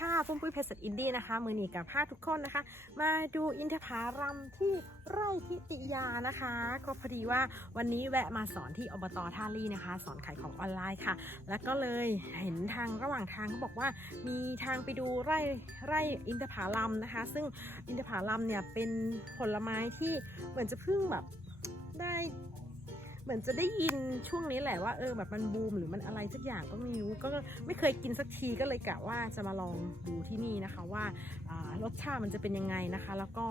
ค่ะปุ้มปุ้ยเพชรอินดี้นะคะ มือหนีกับพาทุกคนนะคะ มาดูอินทผลัมที่ไร่ทิติยานะคะ ก็พอดีว่าวันนี้แวะมาสอนที่อบตท่าลี่นะคะ สอนขายของออนไลน์ค่ะ แล้วก็เลยเห็นทางระหว่างทางเขาบอกว่า มีทางไปดูไร่ไร่อินทผลัมนะคะ ซึ่งอินทผลัมเนี่ยเป็นผลไม้ที่เหมือนจะเพิ่งแบบได้ เหมือนจะได้ยินช่วงนี้แหละว่าเออแบบมันบูมหรือมันอะไรสักอย่างก็ไม่รู้ก็ไม่เคยกินสักทีก็เลยกะว่าจะมาลองดูที่นี่นะคะว่ารสชาติมันจะเป็นยังไงนะคะ แล้วก็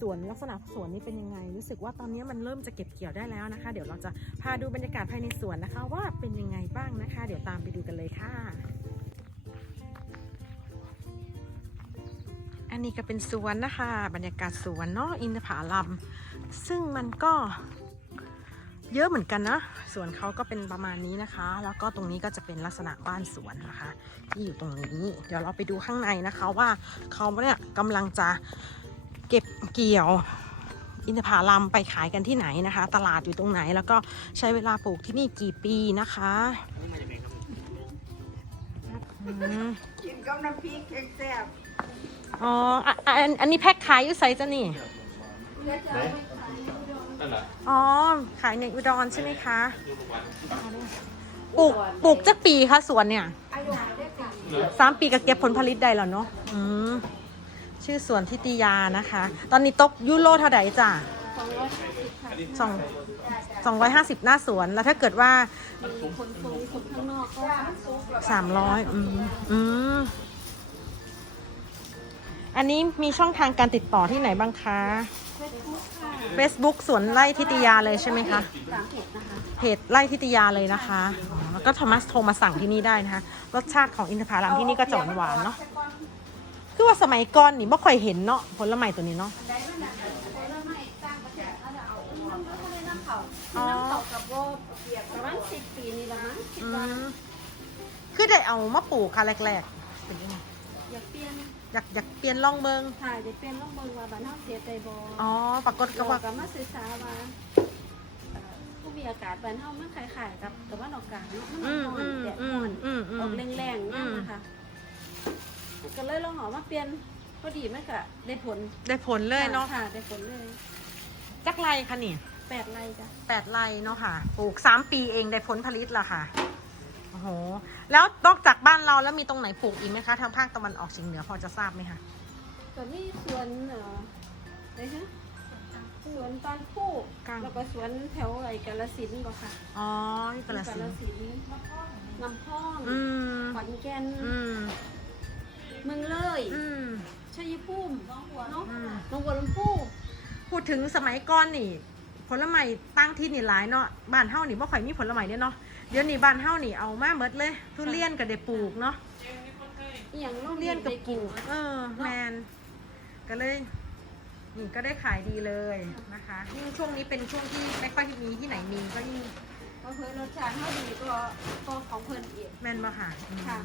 สวนลักษณะสวนนี้เป็นยังไง รู้สึกว่าตอนนี้มันเริ่มจะเก็บเกี่ยวได้แล้วนะคะ เดี๋ยวเราจะพาดูบรรยากาศภายในสวนนะคะ ว่าเป็นยังไงบ้างนะคะ เดี๋ยวตามไปดูกันเลยค่ะอันนี้ก็เป็นสวนนะคะ บรรยากาศสวนเนาะอินทผลัม ซึ่งมันก็ เยอะเหมือนกันนะสวนเขาก็เป็นประมาณนี้นะคะ แล้วก็ตรงนี้ก็จะเป็นลักษณะบ้านสวนนะคะ ที่อยู่ตรงนี้ เดี๋ยวเราไปดูข้างในนะคะว่าเขาเนี่ยกำลังจะเก็บเกี่ยวอินทผลัมไปขายกันที่ไหนนะคะ ตลาดอยู่ตรงไหน แล้วก็ใช้เวลาปลูกที่นี่กี่ปีนะคะอืมกินกับน้ำพริกแซ่บอ๋ออะอะอันอันนี้แพ็คขายอยู่ไซจะนี่ นั่นแหละอ๋อ ขายในอุดรใช่ไหมคะปลูกปลูกจักปีคะสวนเนี่ยๆอายุได้ค่ะสามปีก็เก็บผลผลิตได้แล้วเนาะอืมชื่อสวนทิติยานะคะ ตอนนี้ตกยูโรเท่าไหร่จ้ะสองสองร้อยห้าสิบหน้าสวน แล้วถ้าเกิดว่าคนทรงคนข้างนอกก็ซุกแล้วสามร้อยอืมอืมอันนี้มีช่องทางการติดต่อที่ไหนบ้างคะเฟซบุ๊กค่ะ Facebook สวนไร่ทิติยาเลยใช่ไหมคะสามเพจนะคะเพจไล่ทิตยาเลยนะคะอ๋อแล้วก็โทมัสโทรมาสั่งที่นี่ได้นะคะ รสชาติของอินทผลัมที่นี่ก็จะหวานหวานๆเนาะคือว่าสมัยก่อนนี่ไม่ค่อยเห็นเนาะผลไม้ตัวนี้เนาะได้มันนะได้แล้วไม่ตั้งประเทศแล้วเอามันก็ได้น้ำเขาอ๋อน้ำเขากับโบเปียกประมาณสิบปีนี่ละมั้งคิดอืว่ามคือได้เอามาปลูกค่ะแรกๆเป็นยังไงอยากเปลี่ยน อยากอยากเปลี่ยนล่องเบิงถ่ายจะเปลี่ยนลองเบิ่งว่าบ้านเฮาเสียใจบ่อ๋อปรากฏก็ก็ว่าว่าก็มาศึกษาว่าเอ่อผู้มีอากาศบ้านเฮามันคล้ายๆกับกับว่านอากาศเนาะมันอืมร้ออืนมแดดอืร้อมน อืมอืออมกแรงๆนั่นนะคะก็เลยลองหอมาเปลี่ยนพอดีมันก็ได้ผลได้ผลเลยเนาะค่ะ ได้ผลเลยจักไรคะนี่แปดไร่จ้ะแปดไรเนาะค่ะปลูกสามปีเองได้ผลผลิตและค่ะ โอ้โห แล้วนอกจากบ้านเราแล้วมีตรงไหนปลูกอีกไหมคะทางภาคตะวันออกเฉียงเหนือพอจะทราบไหมคะก็มีสวนเอ่ออะไรฮะสวนตานคู่กลาง แล้วก็สวนแถวไอ้กาฬสินธุ์ก็ค่ะอ๋อนี่กระสินธุ์สินธุ์น้ำพองอืมขอนแก่นอืมเมืองเลยอืมชัยภูมิเนาะอืมหนองบัวลำพูพูดถึงสมัยก่อนนี่ ผลไม้ตั้งที่นี่หลายเนาะบ้านเฮานี่บ่ค่อยมีผลไม้เนี่ยเนาะ เดี๋ยวนี้บ้านเฮานี่เอามาหมดเลย ทุเรียนก็ได้ปลูกเนาะอหย่างโรงทุเรีเรียยนนไปก็ปกิลูนกเออแมนก็เลยนี่ก็ได้ขายดีเลยนะคะยิ่งช่วงนี้เป็นช่วงที่ไม่ค่อยมีที่ไหนมีก็ยิ่งก็เพิ่นรสชาติเท่าดีก็ก็ของเพิ่นเองแม่นบ่ค่ะอืมค่ะ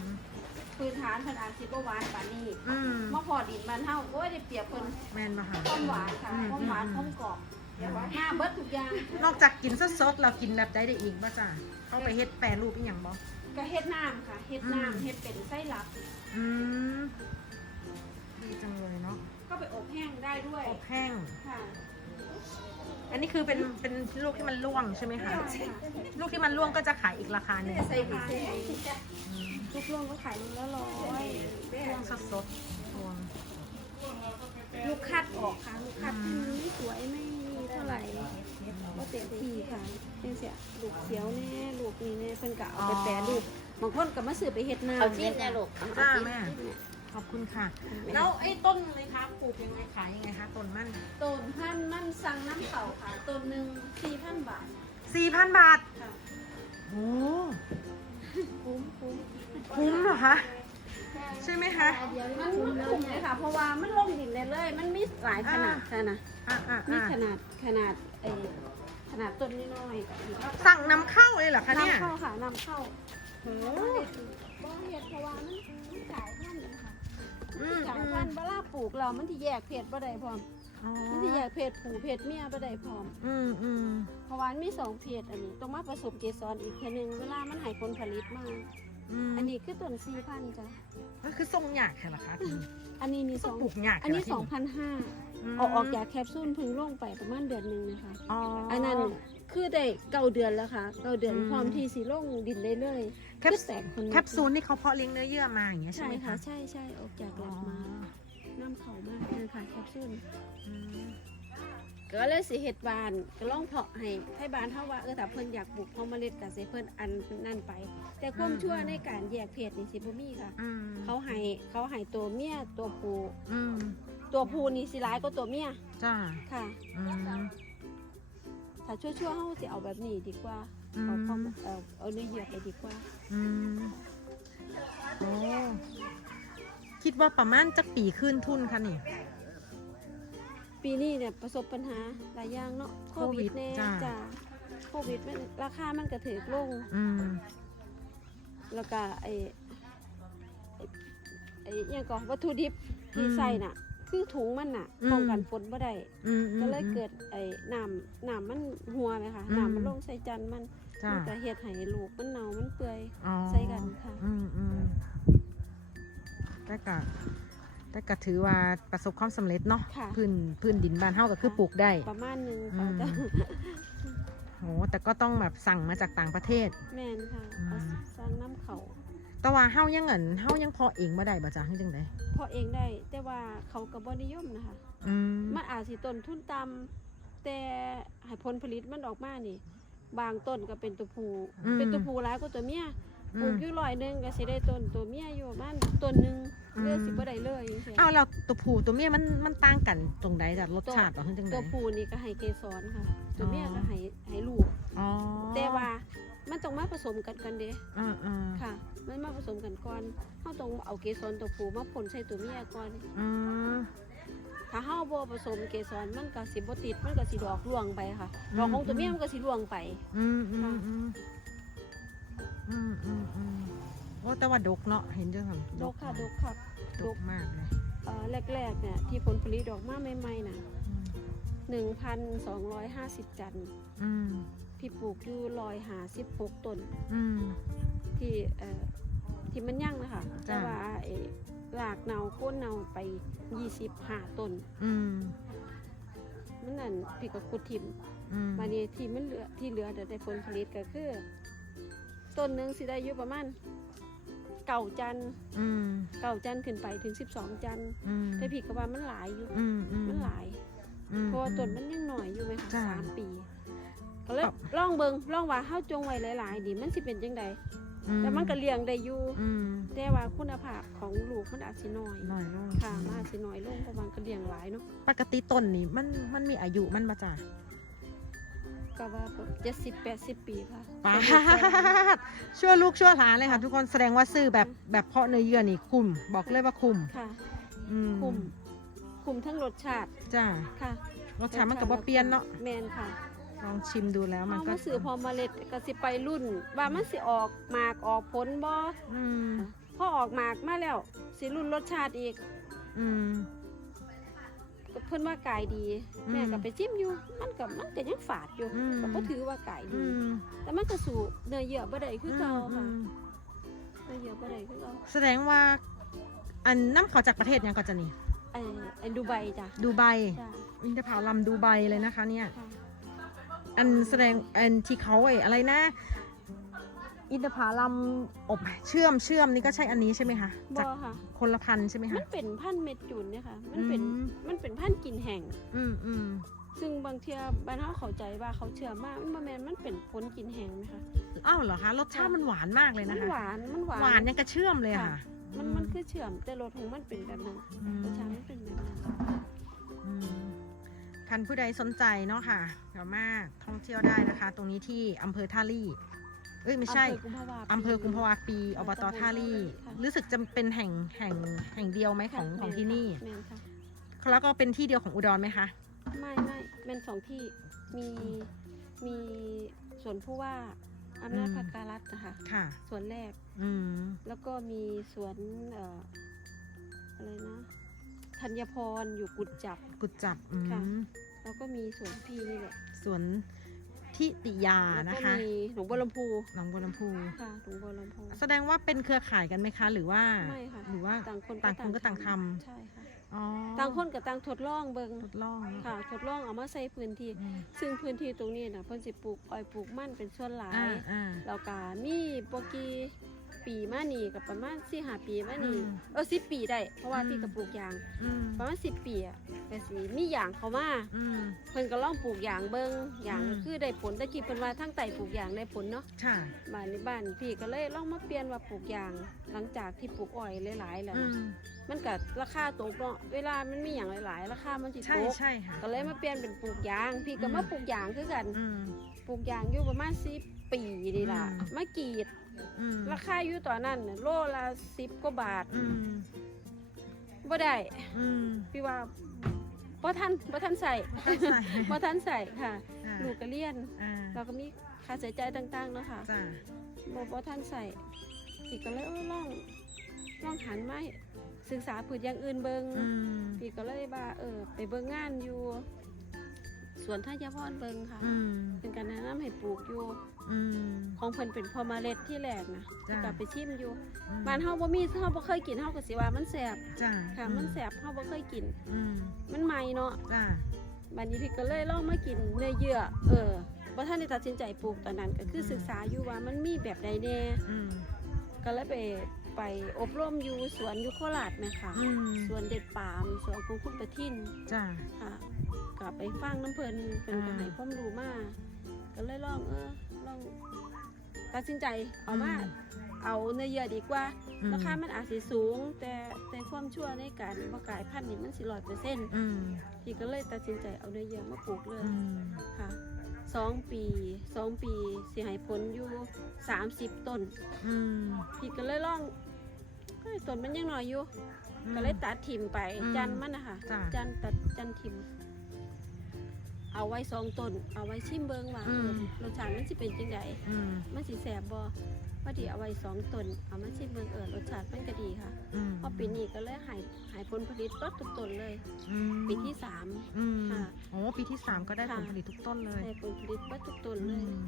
พื้นฐานเพิ่นอาจสิบ่หวานปานนี้อืมมาพอดินบ้านเฮาโอ้ยได้เปรียบเพิ่นแม่นบ่ค่ะ ความหวานค่ะอืม ความหวานอืมความกรอบ หน้าเบิดทุกอย่างนอกจากกินสดๆเรากินแบบใดได้อีกบ่จ้ะเข้าไปเฮ็ดแปรรูปอีกอย่างบ่ก็เฮ็ดน้ำค่ะเฮ็ดอืมน้ำเฮ็ดเป็นไส้ลับอืมดีจังเลยเนาะก็ไปอบแห้งได้ด้วยอบแห้งค่ะ อันนี้คือเป็นเป็นลูกที่มันร่วงใช่ไหมคะค่ะลูกที่มันร่วงก็จะขายอีกราคาหนึ่งใส่ผิดเส้นทุกล่วงก็ขายลูกละร้อยร่วงสดๆรวงลูกคัดออกค่ะลูกคัดอืมไม่สวยไม่เท่าไหร่ก็เต็มที่ค่ะเป็นเสียลูกเขียวแน่ลูกนี้แน่เพิ่นก็เอาไปแปรรูปบางคนก็มาซื้อไปเฮ็ดน้ำเอาชิ้นนะลูกจ้าแม่ ขอบคุณค่ะ แล้วไอ้ต้นเลยคะปลูกยังไงขายยังไงคะต้นมันต้นพันธุ์มันสั่งน้ำเต่าค่ะต้นหนึ่งสี่พันบาทสี่พันบาทค่ะโอ้คุ้มคุ้มคุ้มเหรอคะ ใช่ไหมคะมันคุ้มเลยค่ะ เพราะว่ามันลงดินเลยเลย มันมีหลายขนาดค่ะนะอะอะมีอะขนาดขนาดไอขนาดต้นน้อยๆกับอีกสั่งนำเข้าเลยเหรอคะเนี่ยนำเข้าค่ะนำเข้าโอ้บ่เห็ดเพราะว่ามันมันจ่ายพันธุ์นะคะอืมจ่ายอืพัมนธุ์เวลาปลูกเรามันที่แยกเพศบ่ได้พร้อม อ๋อมันที่แยกเพศผู้เพศเมียบ่ได้พร้อม อืมอืมเพราะว่ามันมีสองเพศอันนี้ต้องมาผสมเกสรอีกเทีนึงเวลามันให้ผลผลิตมา อมอันนี้คือต้นสี่พันจ้ะก็คือทรงหยากใช่หรอคะพี่อันนี้นี่สต้อองงปลูกหยากอันนี้ใช่สหอรงพันห้ามออกออกจากแคปซูลเพึ่งลงไปประมาณเดือนหนึ่งนะคะอ๋ออัอันนั้นคือได้เก้าเดือนแล้วค่ะเก้าเดือนอืม พร้อมที่สีลงดินได้เลยแคปคือแตกคนแคปซูลนี่เขาเพาะเลี้ยงเนื้อเยื่อมาอย่างเงี้ยใช่ใช่ไหมค่ะคะใช่ใช่ออกจากแลบมาน้ำเขามากเลยค่ะแคปซูลอืม ก็เลยสิเฮ็ดบานก็ลองเพาะให้ให้บานเท่าว่าเออถ้าเพิ่นอยากปลูกเพาะเมล็ดก็สิเพิ่นอันนั่นไป แต่ความชั่วในการแยกเพศนี่สิบ่มีค่ะ อืมเขาให้เขาให้ตัวเมียตัวผู้อืมตัวผู้นี่สิร้ายก็ตัวเมียจ้าค่ะ อืมถ้าชั่วๆเฮาสิเอาแบบนี้ดีกว่าอืเอาความมเอาเอาเนื้อเยื่อไปดีกว่า อืมโอ้คิดว่าประมาณจะปีขึ้นทุนคะนี่ ปีนี้เนี่ยประสบปัญหาหลายอย่างเนาะโควิดแน่จ้ะ จ้ะโควิดมันราคามันก็ถือลง อืมแล้วก็ไอ้ไอ้ไอ้อิหยังก็วัตถุดิบที่ใส่น่ะ คือถุงมันน่ะป้องกันฝนบ่ได้อืมอืม ก็เลยเกิดไอ้น้ำน้ำมันหัวไหมคะอืม น้ำมันลงใส่จันทร์มันจ้ามันก็เฮ็ดให้ลูกมันเน่ามันเปื่อย อ๋อใส่กันค่ะ อืมอืมแต่กะ แต่กะถือว่าประสบความสำเร็จเนาะค่ะ พื้นพื้นดินบ้านเฮาก็คือค่ะปลูกได้ ประมาณหนึงอืค่ะมแต่โหแต่ก็ต้องแบบสั่งมาจากต่างประเทศ แม่นค่ะอืมเอาสร้างน้ำเขาแต่ว่าเฮายังเงินเฮายังพอเองบ่ได้บ่จ้ะคือจังไดเพาะเองได้ แต่ว่าเขาก็บ่นิยมนะคะ อืมมันอาจสิต้นทุนต่ำแต่ให้ผลผลิตมันออกมานี่ บางต้นก็เป็นตัวผู้เป็นตัวผู้หลายกว่าตัวเมียปลูกอยู่ร้อยหนึงก็สิได้ต้นตัวเมียอยู่ประมาณต้นหนึง เลือกสิบ่ได้เลยจังซี่อ้าวแล้วตัวผู้ตัวเมียมันมันต่างกันตรงใดจ้ะรสตัวชาติบ่คือจังไดตัวผู้นี่ก็ให้เกสรค่ะ ตัวเมียก็ให้ให้ลูก อ๋อแต่ว่ามันต้องมาผสมกันกันเด้อ่าอ่าค่ะ มันมาผสมกันก่อนเฮาต้องเอาเกสรตัวผู้มาพ่นใส่ตัวเมียก่อน อืม ถ้าเฮาบ่ผสมเกสรมันก็สิบ่ติด มันก็สิดอกร่วงไปค่ะ ดอกของตัวเมียมันก็สิร่วงไป อืมอืมอืมอืมอืมอืม โอ้แต่ว่าดกเนาะเห็นจังซั่นดกค่ะดกค่ะดกมากเลยเอ่อแรกๆเนี่ยที่ผลผลิตดอกมาใหม่ๆน่ะอืม1,250 จันทร์อืมพี่ปลูกอยู่156ต้นอืมที่เอ่อที่มันยั่งนะคะจ้ะแต่ว่าไอ้รากเนาโค่นเนาไป25ต้นอืมมันนั่นพี่ก็ขุดทิมอืมมานี้ที่มันเหลือที่เหลือแต่ได้ผลผลิตก็คือ ต้นหนึงสิได้อยู่ประมาณ เก่าจันทร์อืมเก่าจันทร์ขึ้นไปถึง12จันทร์อืมแต่พี่ก็ว่ามันหลายอยู่ อืมอืมมันหลาย อืม เพราะว่าต้นมันยังหน่อยอยู่ไหมคะจ้ะสามปีก็เลยครับ ลองเบิงลองว่าเฮาจงไว้หลายๆดีมันสิเป็นจังไดอืแต่มันก็เลี้ยงได้อยู่อืมแต่ว่าคุณภาพของลูกมันอาจสิน้อยหน่อยลงค่ะมันอาจสิน้อยลงเพราะว่ามันก็เลี้ยงหลายเนาะปกติต้นนี่มันมันมีอายุมันมาจ้ะ ก็ว่าแบบเจ็ดสิบแปดสิบปีค่ะป้าดชั่วลูกชั่วหลานเลยค่ะ ทุกคนแสดงว่าซื้อแบบแบบเพาะเนื้อเยื่อนี่คุ้มบอกเลยว่าคุ้มค่ะอืมคุมคุมทั้งรสชาติจ้าค่ะรสชาติมันก็บ่เปลี่ยนเนาะแมนค่ะลองชิมดูแล้วมันเอาก็มาสื่อพอเมล็ดก็สิไปรุ่น ว่ามันสิออกหมากออกผลบ่อืมพอออกหมากมาแล้ว สิรุ่นรสชาติอีก อืม ก็เพิ่นว่ากายดีอืมแม่ก็ไปจิ้มอยู่ มันก็มันก็ยังฝาดอยู่อืม ก็บ่ถือว่ากายอืดีมแต่มันก็สู่เนื้อเยื่อบ่ได้คือเก่าอืค่ะมเนื้อเยื่อบ่ได้คือเก่าแสดงว่า อันน้ำเขาจากประเทศยังก็จะนี่ ไอ้ไอ้ดูไบจ้ะดูไบจ้ะอินทผลัมดูไบเลยนะคะ เนี่ย ค่ะอันแสดงอันที่เขาไอ้อะไรนะ อินทผลัมอบเชื่อมเชื่อมนี่ก็ใช่อันนี้ใช่ไหมคะบ่จากค่ะ คนละพันธุ์ใช่ไหมมัคะ นเป็นพันธุ์เม็ดจุนเนี่ยค่ะ มันเป็น อืม มันเป็นพันธุ์กินแห้งอืมอืมซึ่งบางเทียบ้านเฮาเข้าใจว่าเขาเชื่อมากมันบ่แม่นมันเป็นผลกินแห้งไหมคะ อ้าวเหรอคะรสชาติมันหวานมากเลยมันะนคะหวาน มันหวาน หวานยังกระเชื่อมเลยอะค่ะ ค่ะ มันมันคือเชื่อม แต่รสของมันเป็นแบบนั้นอืม รสชาติมันเป็นแบบนั้น อืมท่านผู้ใดสนใจเนาะค่ะสามารถท่องเที่ยวได้นะคะ ตรงนี้ที่อำเภอท่าลี่ เอ้ยไม่ใช่ อำเภอกุมภาวะปี อำเภอกุมภาวะปีอบตท่าลี่ค่ะรู้สึกจะเป็นแห่งแห่งแห่งเดียวไหมของของที่นี่ แม่นค่ะแล้วก็เป็นที่เดียวของอุดรไหมคะ ไม่ไม่แม่นสองที่มีมีสวนผู้ว่าอำนาจอืม ภาการัฐนะคะค่ะสวนแรกอืม แล้วก็มีสวนเอ่ออะไรนะธัญพรอยู่กุดจับ กุดจับอืมค่ะแล้วก็มีสวนพี่นี่แหละ สวน ทิติยาแล้วนะก็คะมีหนองบัวลำพูหนองบัวลำพูค่ะหนองบัวลำพู แสดงว่าเป็นเครือข่ายกันไหมคะ หรือว่า ไม่ค่ะ หรือว่า ต่างคนต่างคนก็ต่างทำ ใช่ค่ะอ๋อต่างคนกับต่างทดลองเบิ่งทดลองเนอะค่ะ ทดลองเอามาใส่พื้นที่ อืมซึ่งพื้นที่ตรงนี้นะเพิ่นสิปลูกอ้อยปลูกมันเป็นส่วนหลาอ่าย อ่า แล้วก็มีปกี ปีมานี่กับประมาณสี่ห้าปีมานี่อืมเออสิปีได้ เพราะว่าอืม พี่ก็ปลูกยาง อืมประมาณสิปีอะก็สิมียางเขามาอืม เพิ่นก็ลองปลูกยางเบิ่งยางอืมก็คือได้ผลตะกี้เพิ่นว่าทั้งไต่ปลูกยางได้ผลเนาะค่ะ บ้านในบ้านพี่ก็เลยลองมาเปลี่ยนว่าปลูกยาง หลังจากที่ปลูกอ้อยหลายๆแล้วอืนะม มันก็ราคาตกเนาะเวลามันมีอย่างหลายๆ ราคามันสิใช่ตกใช่ค่ะ ก็เลยมาเปลี่ยนเป็นปลูกยาง พี่ก็อืม มาปลูกยางคือกัน อืม ปลูกยางอยู่ประมาณสิปีนี่ล่ะอืม มากรีด อืมราคาอยู่ตอนนั้นน่ะโลละสิบกว่าบาทอืมบ่ได้ อืม พี่ว่าบ่ทันบ่ทันใส่ต้องใส่ บ่ทันใส่ค่ะอ่าลูกก็เรียน อ่าเราก็มีค่าใช้จ่ายต่างๆเนาะค่ะจ้าบ่บ่ทันใส่พี่ก็เลยเออลองลองหันมาศึกษาพืชอย่างอื่นเบิงอืมพี่ก็เลยว่าเออไปเบิ่งงานอยู่สวนท่ายาพรเบิงค่ะอืมเป็นการแนะนำให้ปลูกอยู่ อืม ของเพิ่นเป็นพอเมาเล็ดที่แรกนะจ้ะ กลับไปชิมอยู่อืมบ้านเฮาบ่มีเฮาบ่เคยกินเฮาก็สิว่ามันแซ่บจ้าค่ะมันแซ่บเฮาบ่เคยกิน อืมมันใหม่เนาะจ้าบัดนี้พี่ก็เลยลองมากินเนื้อเยื่อเออบ่ทันได้ตัดสินใจปลูกตอนนั้นก็คือศึกษาอยู่ว่ามันมีแบบใดแน่ อืมก็เลยไป ไปอบรมอยู่สวนอยู่โคราชแม่ค่ะอืม สวนเด็ดปาล์มสวนของคุณประทินจ้า ค่ะกลับไปฟังน้ำเพลินเพิ่นก็อ่าให้ความรู้มาก็เลยลองเออลองตัดสินใจเอามาเอาเนื้อเยื่อดีกว่า อืมราคามันอาจสิสูง แต่แต่ความชั่วในการประกายพันธุ์นี่มันสิร้อยเปอร์เซ็นต์อืมพี่ก็เลยตัดสินใจเอาเนื้อเยื่อมาปลูกเลยอืมค่ะ สองปีสองปีสิให้ผลอยู่สามสิบต้นอืม พี่ก็เลยลองเฮ้ยต้นมันยังน้อยอยู่ ก็เลยตัดทิมไปอืมจันมันนะคะจ้ะ จันตัดจันทิมเอาไว้สองต้น เอาไว้ชิมเบิงว่าอืมเออรสชาติมันสิเป็นจังไดอืม มันสิแสบบ่ พอดีเอาไว้สองต้นเอามาชิมเบิงเออรสชาติมันก็ดีค่ะอืม พอปีนี้ก็เลยหายหายผลผลิตลดทุกต้นเลย อืมปีที่สาม อืมค่ะโอ้ปีที่สามก็ได้ค่ะ ผลผลิตทุกต้นเลยได้ผลผลิตลดทุกต้นอืเลยม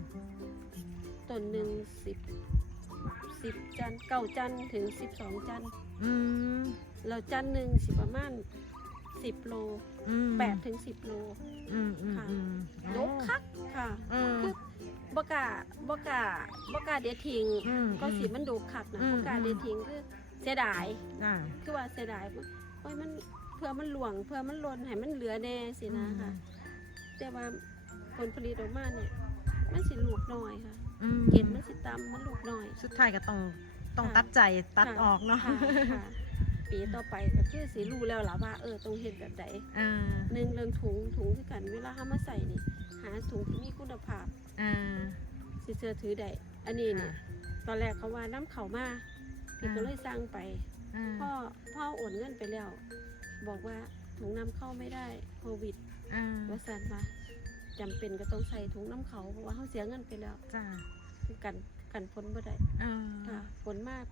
ต้นหนึ่งสิบสิบจันเก้าจันถึงสิบสองจันอืมแล้วจันหนึ่งสิประมาณ สิบโลอืมแปดถึงสิบโล อืมอืมค่ะอืมดกคักค่ะอืม คือบกล้าบกล้าบกล้าเดททิ้งอืมก็สิมันดกคักนะอืม บกล้าอืมเดททิ้งคือเสียดายจ้าคือว่าเสียดายโอ้ยมันเพื่อมันหลวงเพื่อมันหล่นให้มันเหลือแน่สินะค่ะ แต่ว่าผลผลิตออกมาเนี่ยมันสิลูกน้อยค่ะอืมเกล็ดมันสิต่ำมันลูกน้อย สุดท้ายก็ต้องต้องค่ะ ตัดใจตัดค่ะออกเนาะ ค่ะค่ะ ปีต่อไปก็คือสิรู้แล้วล่ะว่าเออต้องเฮ็ดแบบใดอ่าหนึ่งเรื่องถุงถุงคือกันเวลาเฮามาใส่นี่หาถุงที่มีคุณภาพอ่าสิเชื่อถือได้อันนี้เนี่ยค่ะตอนแรกเขาว่าน้ำเขามาพี่ก็เลยสั่งไปอ่าพ่อพ่อโอนเงินไปแล้ว บอกว่าถุงน้ำเข้าไม่ได้โควิดอ่าว่าสันว่าจำเป็นก็ต้องใส่ถุงน้ำเขาเพราะว่าเขาเสียเงินไปแล้วจ้ากันกันฝนบ่ได้อ่าค่ะฝนมาก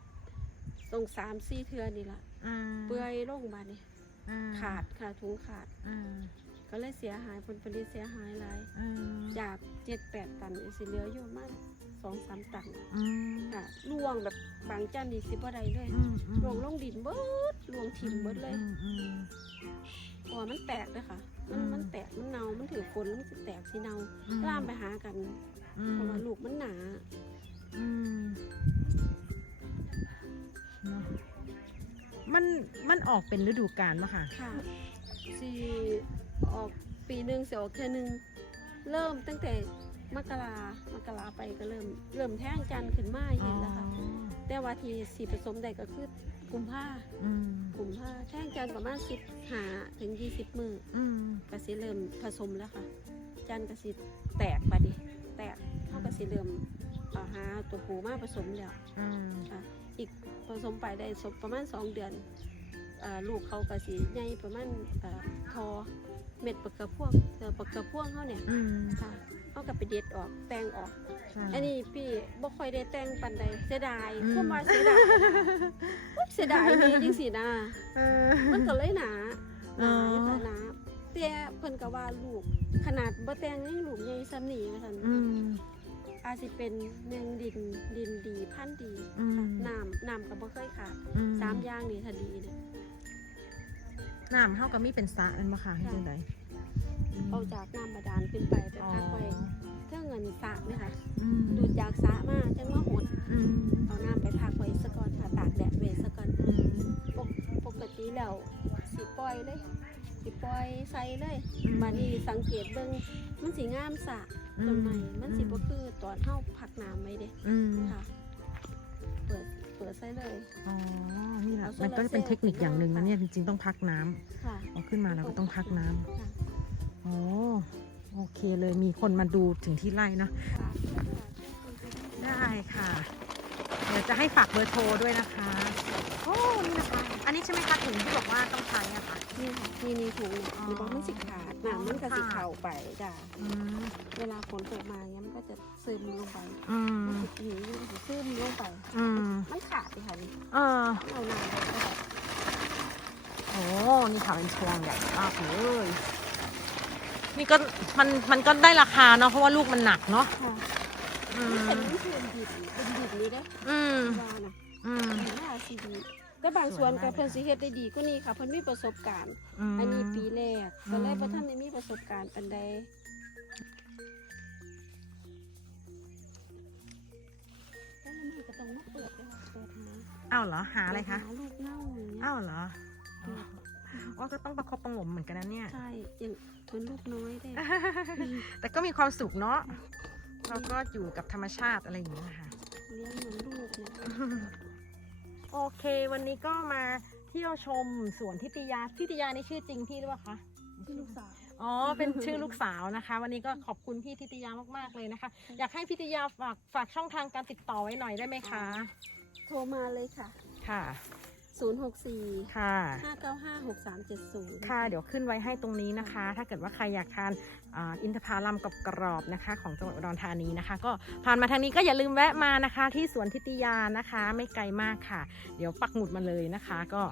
ตรงสามสี่เทือนี่ละอ่าเปื่อยลงมานี่อ่ขาดค่ะถุงขาดอ่าก็เลยเสียหายผลผลิตเสียหายหลายอ่าจากเจ็ดแปดตันนี่สิเหลืออยู่ประมากสองสามตันอืมค่ะล่วงแบบบางจันนี่สิบ่ได้เลยอืมอืมลวงลงดินเบิดลวงถิ่มเบิดเลยอืมอืม เพราะว่ามันแตกเลยค่ะ มันอืม มันแตกมันเนามันถือฝนแล้วมันจะแตกสิเนาอืมล่ามไปหากันอืมเพราะว่าลูกมันหนา อืม มันมันออกเป็นฤดูกาลปะค่ะ ค่ะสิออกปีหนึ่งเสียออกเทือหนึ่งเริ่มตั้งแต่มกรามกราไปก็เริ่มเริ่มแท่งจันทร์ขึ้นมาเห็นแล้วค่ะแต่ว่าที่สีผสมได้ก็คือกุมภาอืมกุมภาแท่งจันทร์ประมาณสิบหาถึงยี่สิบมืออืมก็สิเริ่มผสมแล้วค่ะ จันทร์ก็สิแตกไปดิแตกเขาก็สิเริ่มเอาหาตัวผูมาผสมแล้วอืมค่ะ อีกผสมไปได้สมประมาณสองเดือนอ่าลูกเขาก็สีใหญ่ประมาณอ่าทอเม็ดปากกระพวงเออปากกระพวงเขาเนี่ยอืมค่ะเขาก็ไปเด็ดออกแตงออกใช่อันนี้พี่บ่ค่อยได้แต่งปันใดเสียดายอืมก็มาเสียดายอุ๊ยเสียดายนี่จังสินะเออมันก็เลยหนาหนาอ๋อค่ะหนาแต่ผพิ่นก็ว่าลูกขนาดบ่แต่งยังลูกใหญ่ซ้ำนี่ว่าซั่น อืมอาจสิเป็นแมงดินดินดีพันธุ์ดีอืมน้ำน้ำก็บ่เคยขาดอืสามอย่างนี่ถ้าดีเนี่ย น้ำเท่ากับมีเป็นสระนั่นปะคะที่จังไดเอาจากน้ำบาดาลขึ้นไปไปพักไว้เท่าเงินสระเนี่ยค่ะอืมดูดจากสระมาจังว่าหดอืมเอาน้ำไปพักไว้ซะก่อนค่ะตากแดดไว้ซะก่อนอืมปกปกติแล้วสิปล่อยเลย สิปล่อยใส่เลยอืมบัดนี้สังเกตเบิ่งมันสิงามสระ ต้นไม้มันสิบ่คือตอนเฮาพักน้ำไว้เด้อืมค่ะ เปิดเปิดใส่เลยอ๋อนี่แหละเอาโซมันลาร์ก็จะเป็นเทคนิคอย่างหนึ่งนะเซลล์เนี่ยจริงๆต้องพักน้ำค่ะเอาขึ้นมาแล้วก็ต้องพักน้ำค่ะโอ้โอเคเลยมีคนมาดูถึงที่ไร่เนาะ ค่ะ ได้ค่ะ เดี๋ยวจะให้ฝากเบอร์โทรด้วยนะคะ โอ้นี่นะคะ อันนี้ใช่ไหมคะถุงที่บอกว่าต้องใช้อะค่ะ นี่ค่ะนี่นี่ถุงเนี่ยอ๋อหรือว่ามันสิขาดน้ำมันก็สิค่ะเข่าไปจ้ะอืมเวลาฝนตกมาเนี้ยมันก็จะซึมลงไปอืมมันสิหนีมันสิซึมลงไป อืมมันขาดไปค่ะนี่เออ เอาน้ำไปก็ได้โอ้ นี่ค่ะเป็นพวงใหญ่มากเลย นี่ก็มันมันก็ได้ราคาเนาะเพราะว่าลูกมันหนักเนาะค่ะอืนี่มเป็นนี่คือดิบเป็นดิ บนี้เด้อืมว่านะอืมดีน่าสิดีแต่บางส่วนสวยมากก็เพิ่นสิเฮ็ดได้ดีกว่านี้ค่ะเพิ่นมีประสบการณ์มอันนี้ปีแรกก็เลยอืมบ่ทันได้มีประสบการณ์ปานใดแล้วมันก็ต้องมาเปิดด้วยค่ะเปิดหาอ้าวเหรอหาอะไรคะหาลูกเน่าอย่างเงี้ยอ้าวเหรอเปิดอ๋อก็ต้องประคบประหงมเหมือนกันนะเนี่ยใช่ยังเหมือนลูกน้อยเด้แต่ก็มีความสุขเนาะเราก็อยู่กับธรรมชาติอะไรอย่างเงี้ยค่ะ เลี้ยงเหมือนลูกเนี่ยโอเค วันนี้ก็มาเที่ยวชมสวนทิติยาทิติยานี่ชื่อจริงพี่หรือเปล่าคะที่ลูกสาว อ๋อ เป็นชื่อลูกสาวนะคะ วันนี้ก็ขอบคุณพี่ทิติยามากๆเลยนะคะ อยากให้พิติยาฝากฝากช่องทางการติดต่อไว้หน่อยได้ไหมคะ โทรมาเลยค่ะ ค่ะ 064 ค่ะ 595 6370 ค่ะ เดี๋ยวขึ้นไว้ให้ตรงนี้นะคะ ถ้าเกิดว่าใครอยากทาน อ่าอินทผลัมกับกรอบๆนะคะ ของจังหวัดอุดรธานีนะคะ ก็ผ่านมาทางนี้ก็อย่าลืมแวะมานะคะ ที่สวนทิติยานะคะ ไม่ไกลมากค่ะ เดี๋ยวปักหมุดมาเลยนะคะ ก็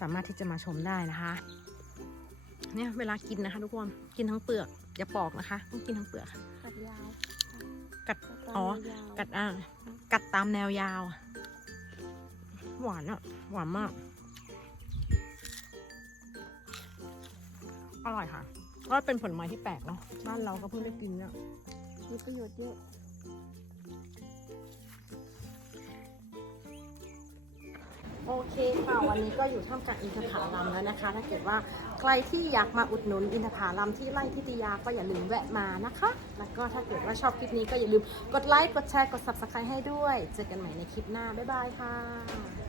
สามารถที่จะมาชมได้นะคะเนี่ยเวลากินนะคะทุกคนกินทั้งเปลือกอย่าปอกนะคะต้องกินทั้งเปลือกค่ะกัดยาวกัดตามอ๋อยาวกัดอะกัดตามแนวยาว หวานอะหวานมาก อร่อยค่ะ ก็เป็นผลไม้ที่แปลกเนาะบ้านเราก็เพิ่งได้กินเนี่ยมีประโยชน์เยอะโอเคค่ะวันนี้ก็อยู่ท่ามกลางอินทผลัมแล้วนะคะ ถ้าเกิดว่าใครที่อยากมาอุดหนุนอินทผลัมที่ไร่ทิติยาก็อย่าลืมแวะมานะคะ แล้วก็ถ้าเกิดว่าชอบคลิปนี้ก็อย่าลืมกดไลค์กดแชร์กด subscribe ให้ด้วย เจอกันใหม่ในคลิปหน้า บ๊ายบายค่ะ